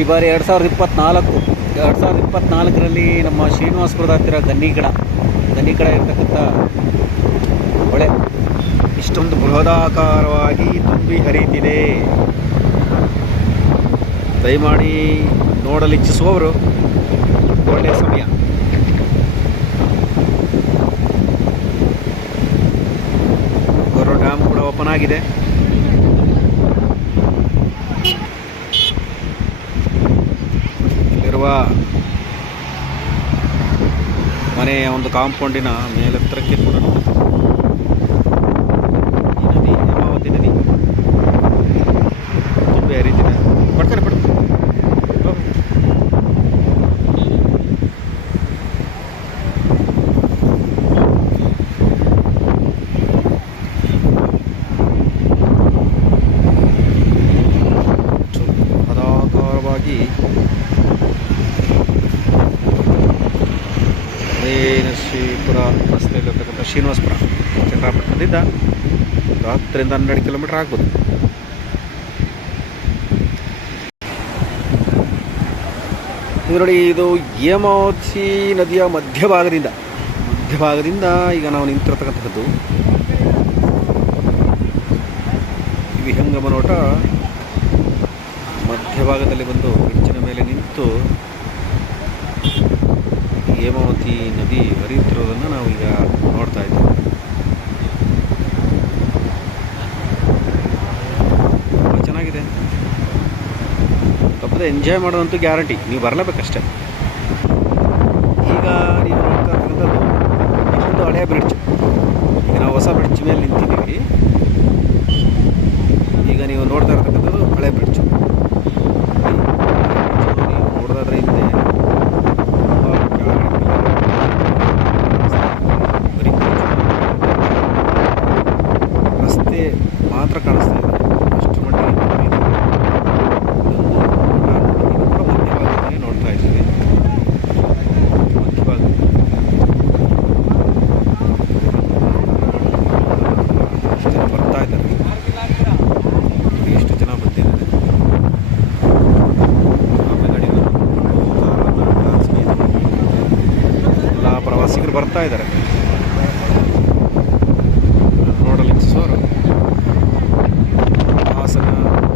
ಈ ಬಾರಿ ಎರಡು ಸಾವಿರದ ಇಪ್ಪತ್ತ್ನಾಲ್ಕು ಎರಡು ಸಾವಿರದ ಇಪ್ಪತ್ತ್ನಾಲ್ಕರಲ್ಲಿ ನಮ್ಮ ಶ್ರೀನಿವಾಸಪುರದ ಹತ್ತಿರ ಗನ್ನಿಗಡ ಗನ್ನಿಗಡ ಇರ್ತಕ್ಕಂಥ ಹೊಳೆ. ಇಷ್ಟೊಂದು ಬೃಹದಾಕಾರವಾಗಿ ತುಂಬಿ ಹರಿಯುತ್ತಿದೆ. ದಯಮಾಡಿ ನೋಡಲು ಇಚ್ಛಿಸುವವರು ಒಳ್ಳೆಯ ಸಮಯ. ಗೊರ್ರೋ ಡ್ಯಾಮ್ ಕೂಡ ಓಪನ್ ಆಗಿದೆ. ಇಲ್ಲಿರುವ ಮನೆಯ ಒಂದು ಕಾಂಪೌಂಡಿನ ಮೇಲೆತ್ತರಕ್ಕೆ ಕೂಡ ಈ ನದಿ ಹೇಮಾವತಿ ನದಿ ತುಂಬಿ ಹರಿತಿದೆ ಕೊಡ್ತಾರೆ ಕೊಡು ಹೋಗು. ಬೃಹದಾಕಾರವಾಗಿ ಶ್ರೀಪುರ ರಸ್ತೆಯಲ್ಲಿರ್ತಕ್ಕಂಥ ಶ್ರೀನಿವಾಸಪುರ. ಚಂದ್ರಾಪಟ್ಟಣದಿಂದ ಒಂದು ಹತ್ತರಿಂದ ಹನ್ನೆರಡು ಕಿಲೋಮೀಟರ್ ಆಗ್ಬೋದು. ಇದು ನೋಡಿ, ಇದು ಯಮಾವತಿ ನದಿಯ ಮಧ್ಯಭಾಗದಿಂದ ಮಧ್ಯಭಾಗದಿಂದ ಈಗ ನಾವು ನಿಂತಿರ್ತಕ್ಕಂಥದ್ದು. ವಿಹಂಗಮ ನೋಟ ಮಧ್ಯಭಾಗದಲ್ಲಿ ಬಂದು ಬೆಂಚಿನ ಮೇಲೆ ನಿಂತು ಹೇಮಾವತಿ ನದಿ ಹರಿಯುತ್ತಿರೋದನ್ನು ನಾವು ಈಗ ನೋಡ್ತಾ ಇದ್ದೀವಿ. ತುಂಬ ಚೆನ್ನಾಗಿದೆ. ತಪ್ಪದೆ ಎಂಜಾಯ್ ಮಾಡೋದಂತೂ ಗ್ಯಾರಂಟಿ ನೀವು ಬರಲೇಬೇಕಷ್ಟೇ. ಈಗ ನೀವು ನೋಡ್ತಾ ಇರ್ತಕ್ಕಂಥದ್ದು ಇನ್ನೊಂದು ಹಳೆಯ ಬ್ರಿಡ್ಜ್ ಈಗ ನಾವು ಹೊಸ ಬ್ರಿಡ್ಜ್ ಮೇಲೆ ನಿಂತಿದ್ದೀವಿ ಈಗ ನೀವು ನೋಡ್ತಾ ಇರ್ತಕ್ಕಂಥದ್ದು ಹಳೆ ಬ್ರಿಡ್ಜು ನೀವು ನೋಡೋದಾದ್ರೆ ಹಿಂದೆ ತುಂಬ ಕೆಳಗಡೆ ಬರೀ ರಸ್ತೆ ಮಾತ್ರ ಕಾಣಿಸ್ತಾ ಇದೆ. ಅಷ್ಟು ಮಟ್ಟಿಗೆ ನೋಡ್ತಾ ಇದ್ದೀವಿ ಬರ್ತಾ ಇದ್ದಾರೆ. ಎಷ್ಟು ಜನ ಬಂದಿದ್ದಾರೆ. ಎಲ್ಲ ಪ್ರವಾಸಿಗರು ಬರ್ತಾ ಇದ್ದಾರೆ. um,